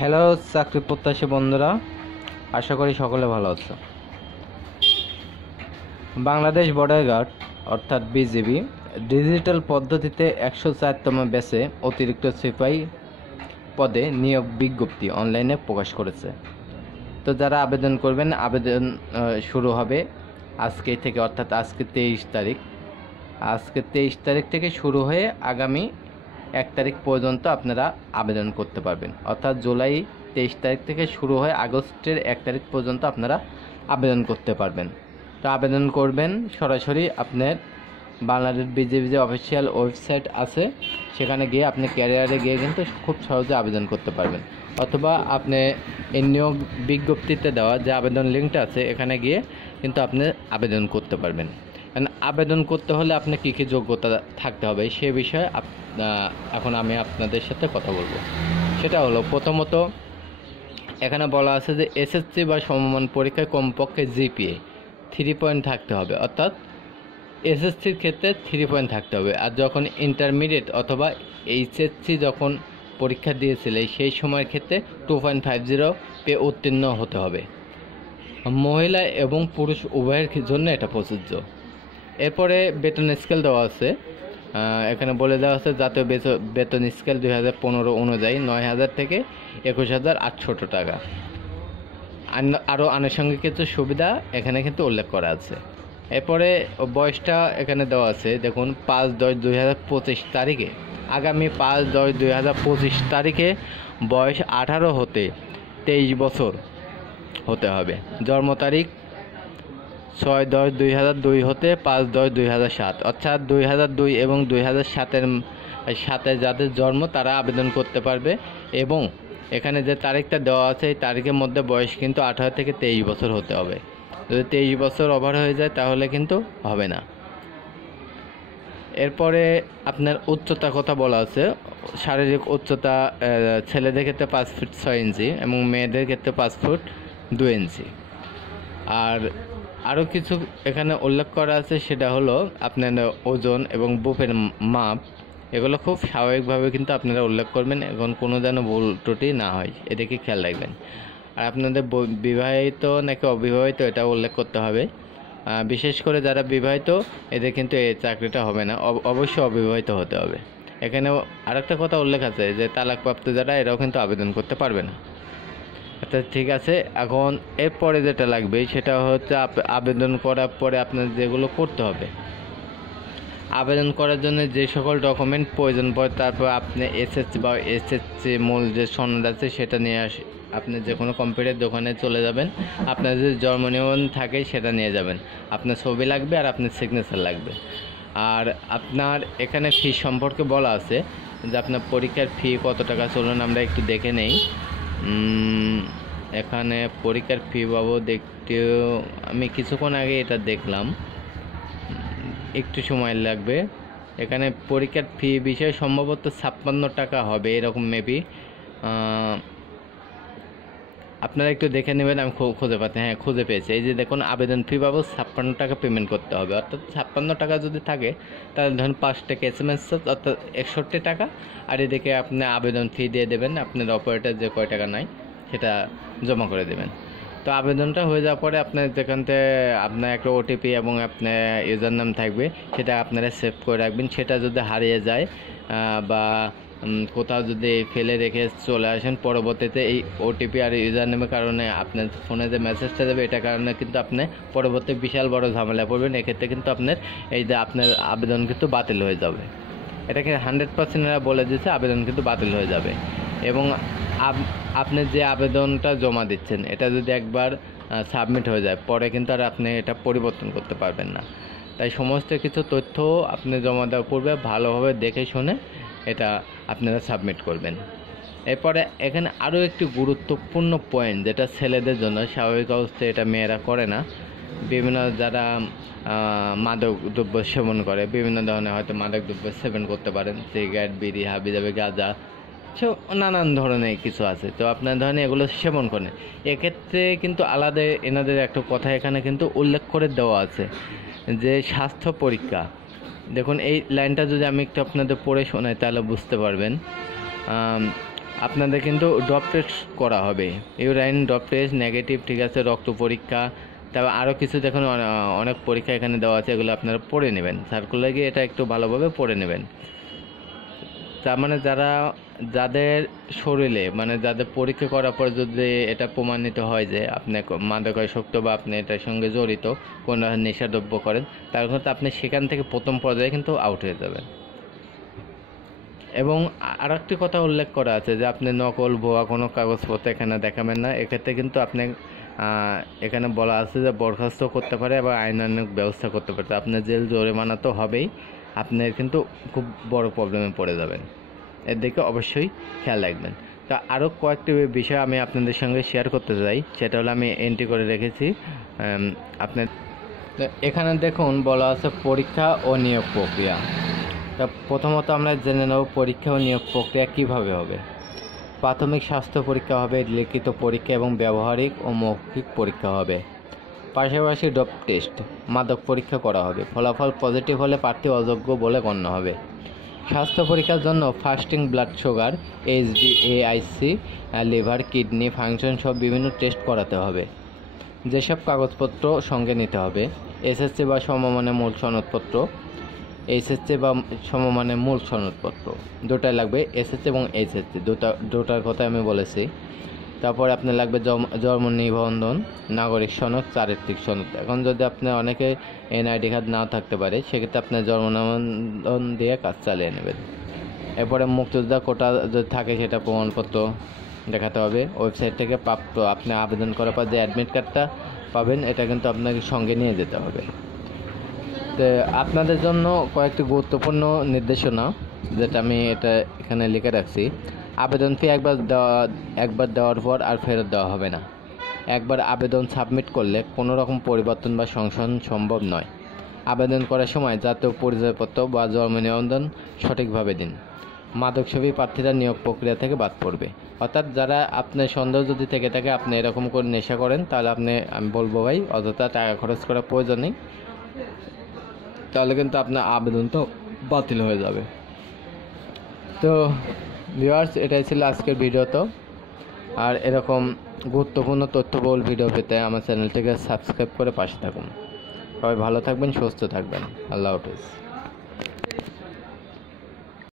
Hello চাকরি প্রত্যাশী বন্ধুরা, আশা করি সকলে ভালো আছো। বাংলাদেশ বর্ডার গার্ড অর্থাৎ বিজিবি ডিজিটাল পদ্ধতিতে 104তম ব্যাচে অতিরিক্ত সিপাহী পদে নিয়োগ বিজ্ঞপ্তি অনলাইনে প্রকাশ করেছে। তো যারা আবেদন করবেন, আবেদন শুরু হবে আজকে থেকে, অর্থাৎ আজকে 23 তারিখ থেকে শুরু হয়ে আগামী 1 তারিখ পর্যন্ত আপনারা আবেদন করতে পারবেন। অর্থাৎ জুলাই 23 তারিখ থেকে শুরু হয়ে আগস্টের 1 তারিখ পর্যন্ত আপনারা আবেদন করতে পারবেন। তো আবেদন করবেন সরাসরি আপনার বাংলাদেশ বিজেপি যে অফিসিয়াল ওয়েবসাইট আছে সেখানে গিয়ে আপনি ক্যারিয়ারে গিয়ে কিন্তু খুব সহজে আবেদন করতে পারবেন, অথবা আপনি এই নিয়োগ বিজ্ঞপ্তিতে দেওয়া যে আবেদন লিঙ্কটা আছে এখানে গিয়ে কিন্তু আপনি আবেদন করতে পারবেন। আবেদন করতে হলে আপনি কী কী যোগ্যতা থাকতে হবে সে বিষয়ে এখন আমি আপনাদের সাথে কথা বলবো। সেটা হলো, প্রথমত এখানে বলা আছে যে এসএসসি বা সমমান পরীক্ষায় কমপক্ষে জিপিএ 3 পয়েন্ট থাকতে হবে, অর্থাৎ এসএসসির ক্ষেত্রে 3 পয়েন্ট থাকতে হবে। আর যখন ইন্টারমিডিয়েট অথবা এইচএসসি যখন পরীক্ষা দিয়েছিলে সেই সময়ের ক্ষেত্রে 2.50 পেয়ে উত্তীর্ণ হতে হবে। মহিলা এবং পুরুষ উভয়ের জন্য এটা প্রযোজ্য। এরপরে বেতন স্কেল দেওয়া আছে, এখানে বলে দেওয়া আছে জাতীয় বেতন স্কেল 2015 অনুযায়ী 9,000 থেকে 21,800 টাকা। আরও আনুষঙ্গিক কিছু সুবিধা এখানে কিন্তু উল্লেখ করা আছে। এরপরে বয়সটা এখানে দেওয়া আছে, দেখুন 5/10/2025 তারিখে, আগামী 5/10/2025 তারিখে বয়স 18 হতে 23 বছর হতে হবে। জন্ম তারিখ 6/10/2002 হতে 5/10/2007, অর্থাৎ 2002 এবং 2007-এর সাথে যাদের জন্ম তারা আবেদন করতে পারবে। এবং এখানে যে তারিখটা দেওয়া আছে এই তারিখের মধ্যে বয়স কিন্তু 18 থেকে 23 বছর হতে হবে। যদি 23 বছর ওভার হয়ে যায় তাহলে কিন্তু হবে না। এরপরে আপনার উচ্চতার কথা বলা আছে, শারীরিক উচ্চতা ছেলেদের ক্ষেত্রে 5 ফুট 6 ইঞ্চি এবং মেয়েদের ক্ষেত্রে 5 ফুট 2 ইঞ্চি। আর আরও কিছু এখানে উল্লেখ করা আছে, সেটা হলো আপনার ওজন এবং বুকের মাপ, এগুলো খুব স্বাভাবিকভাবে কিন্তু আপনারা উল্লেখ করবেন, এখন কোনো যেন ভুল ত্রুটি না হয় এদিকে খেয়াল রাখবেন। আর আপনাদের বিবাহিত নাকি অবিবাহিত এটা উল্লেখ করতে হবে। বিশেষ করে যারা বিবাহিত এদের কিন্তু এই চাকরিটা হবে না, অবশ্যই অবিবাহিত হতে হবে। এখানেও আরেকটা কথা উল্লেখ আছে যে তালাকপ্রাপ্ত যারা এরাও কিন্তু আবেদন করতে পারবে না। আচ্ছা ঠিক আছে, এখন এরপরে যেটা লাগবে সেটা হচ্ছে আবেদন করার পরে আপনার যেগুলো করতে হবে, আবেদন করার জন্য যে সকল ডকুমেন্ট প্রয়োজন পড়ে, তারপর আপনি এসএসসি বা এসএসসি মূল যে সনদ আছে সেটা নিয়ে আপনি যে কোনো কম্পিউটার দোকানে চলে যাবেন, আপনার যদি জন্ম নিবন্ধন থাকে সেটা নিয়ে যাবেন, আপনার ছবি লাগবে আর আপনার সিগনেচার লাগবে। আর আপনার এখানে ফি সম্পর্কে বলা আছে যে আপনার পরীক্ষার ফি কত টাকা, চলুন আমরা একটু দেখে নেই। এখানে পরীক্ষার ফি পাবো দেখতেও আমি কিছুক্ষণ আগে এটা দেখলাম, একটু সময় লাগবে। এখানে পরীক্ষার ফি বিষয়ে সম্ভবত 56 টাকা হবে এরকম মেবি, আপনারা একটু দেখে নেবেন। আমি খুঁজে পাচ্ছি, হ্যাঁ খুঁজে পেয়েছি, এই যে দেখুন আবেদন ফি পাবো 56 টাকা পেমেন্ট করতে হবে। অর্থাৎ 56 টাকা যদি থাকে তাহলে ধরুন 5 টাকা SMS, অর্থাৎ 61 টাকা। আর এদিকে আপনি আবেদন ফি দিয়ে দেবেন, আপনার অপারেটর যে কয় টাকা নেয় সেটা জমা করে দেবেন। তো আবেদনটা হয়ে যাওয়ার পরে আপনার যেখান থেকে আপনার একটা ওটিপি এবং আপনার ইউজার নাম থাকবে, সেটা আপনারা সেভ করে রাখবেন। সেটা যদি হারিয়ে যায় বা কোথাও যদি ফেলে রেখে চলে আসেন, পরবর্তীতে এই ওটিপি আর ইউজার নেমের কারণে আপনার ফোনে যে মেসেজটা দেবে এটার কারণে কিন্তু আপনি পরবর্তী বিশাল বড় ঝামেলা পড়বেন। এক্ষেত্রে কিন্তু আপনার এই যে আপনার আবেদন কিন্তু বাতিল হয়ে যাবে। এটাকে 100% বলে দিচ্ছে আবেদন কিন্তু বাতিল হয়ে যাবে। এবং আপনি যে আবেদনটা জমা দিচ্ছেন এটা যদি একবার সাবমিট হয়ে যায় পরে কিন্তু আর আপনি এটা পরিবর্তন করতে পারবেন না। তাই সমস্ত কিছু তথ্য আপনি জমা দেওয়ার পূর্বে ভালোভাবে দেখে শুনে এটা আপনারা সাবমিট করবেন। এরপরে এখানে আরও একটি গুরুত্বপূর্ণ পয়েন্ট, যেটা ছেলেদের জন্য, স্বাভাবিক অবস্থায় এটা মেয়েরা করে না। বিভিন্ন যারা মাদক দ্রব্য সেবন করে, বিভিন্ন ধরনের হয়তো মাদক দ্রব্য সেবন করতে পারেন, সিগারেট, বিড়ি, হাবিজাবি, গাঁজা, সে নানান ধরনের কিছু আছে। তো আপনার ধরেন এগুলো সেবন করেন, এক্ষেত্রে কিন্তু আলাদা এনাদের একটা কথা এখানে কিন্তু উল্লেখ করে দেওয়া আছে যে স্বাস্থ্য পরীক্ষা। দেখুন এই লাইনটা যদি আমি একটু আপনাদের পড়ে শোনাই তাহলে বুঝতে পারবেন। আপনাদের কিন্তু ড্রপ টেস্ট করা হবে, ইউরাইন ড্রপ টেস্ট নেগেটিভ, ঠিক আছে, রক্ত পরীক্ষা, তারপর আরও কিছু দেখুন অনেক পরীক্ষা এখানে দেওয়া আছে, এগুলো আপনারা পড়ে নেবেন, সার্কুলার গিয়ে এটা একটু ভালোভাবে পড়ে নেবেন। তার মানে যাদের শরীরে মানে যাদের পরীক্ষা করার পর যদি এটা প্রমাণিত হয় যে আপনি মাদকাসক্ত বা আপনি এটার সঙ্গে জড়িত, কোনো নেশাদ্রব্য করেন, তার কিন্তু আপনি সেখান থেকে প্রথম পর্যায়ে কিন্তু আউট হয়ে যাবেন। এবং আর একটি কথা উল্লেখ করা আছে যে আপনি নকল ভুয়া কোনো কাগজপত্র এখানে দেখাবেন না। এক্ষেত্রে কিন্তু আপনি এখানে বলা আছে যে বরখাস্ত করতে পারে এবং আইনানুগ ব্যবস্থা করতে পারে, আপনার জেল জরিমানা তো হবেই, আপনার কিন্তু খুব বড় প্রবলেমে পড়ে যাবেন। এর দিকে অবশ্যই খেয়াল রাখবেন। তা আরও কয়েকটি বিষয় আমি আপনাদের সঙ্গে শেয়ার করতে চাই, সেটা হলো আমি এন্ট্রি করে রেখেছি আপনার। এখানে দেখুন বলা আছে পরীক্ষা ও নিয়োগ প্রক্রিয়া। তা প্রথমত আমরা জেনে নেব পরীক্ষা ও নিয়োগ প্রক্রিয়া কীভাবে হবে। প্রাথমিক স্বাস্থ্য পরীক্ষা হবে, লিখিত পরীক্ষা এবং ব্যবহারিক ও মৌখিক পরীক্ষা হবে। পাশাপাশি ডপ টেস্ট মাদক পরীক্ষা করা হবে, ফলাফল পজিটিভ হলে প্রার্থী অযোগ্য বলে গণ্য হবে। স্বাস্থ্য পরীক্ষার জন্য fasting blood sugar, HbA1c, liver, kidney function সব বিভিন্ন টেস্ট করাতে হবে। যেসব কাগজপত্র সঙ্গে নিতে হবে, SSC বা সমমানের মূল সনদপত্র, SSC বা সমমানের মূল সনদপত্র দুটাই লাগবে, SSC এবং HSC দুটার কথা আমি বলেছি। তারপরে আপনার লাগবে জন্ম নিবন্ধন, নাগরিক সনদ, চারিত্রিক সনদ। এখন যদি আপনি অনেকে NID কার্ড নাও থাকতে পারে, সেক্ষেত্রে আপনার জন্ম নিবন্ধন দিয়ে কাজ চালিয়ে নেবেন। এরপরে মুক্তিযোদ্ধা কোটা যদি থাকে সেটা প্রমাণপত্র দেখাতে হবে। ওয়েবসাইট থেকে প্রাপ্ত আপনি আবেদন করার পর যে অ্যাডমিট কার্ডটা পাবেন, এটা কিন্তু আপনাকে সঙ্গে নিয়ে যেতে হবে। তো আপনাদের জন্য কয়েকটি গুরুত্বপূর্ণ নির্দেশনা, যেটা আমি এটা এখানে লিখে রাখছি। আবেদন ফি একবার দেওয়ার পর আর ফেরত দেওয়া হবে না। একবার আবেদন সাবমিট করলে কোনো রকম পরিবর্তন বা সংশোধন সম্ভব নয়। আবেদন করার সময় জাতীয় পরিচয়পত্র বা জন্ম নিবন্ধন সঠিকভাবে দিন। মাদকসেবী প্রার্থীরা নিয়োগ প্রক্রিয়া থেকে বাদ পড়বে। অর্থাৎ যারা আপনার সন্দেহ যদি থেকে থাকে আপনি এরকম করে নেশা করেন, তাহলে আমি বলবো ভাই অযথা টাকা খরচ করার প্রয়োজন নেই, তাহলে কিন্তু আপনার আবেদন তো বাতিল হয়ে যাবে। তো ভিউয়ার্স, এটাই ছিল আজকের ভিডিও। তো আর এরকম গুরুত্বপূর্ণ তথ্যবহুল ভিডিও পেতে আমার চ্যানেলটিকে সাবস্ক্রাইব করে পাশে থাকুন। সবাই ভালো থাকবেন, সুস্থ থাকবেন। আল্লাহ হাফেজ।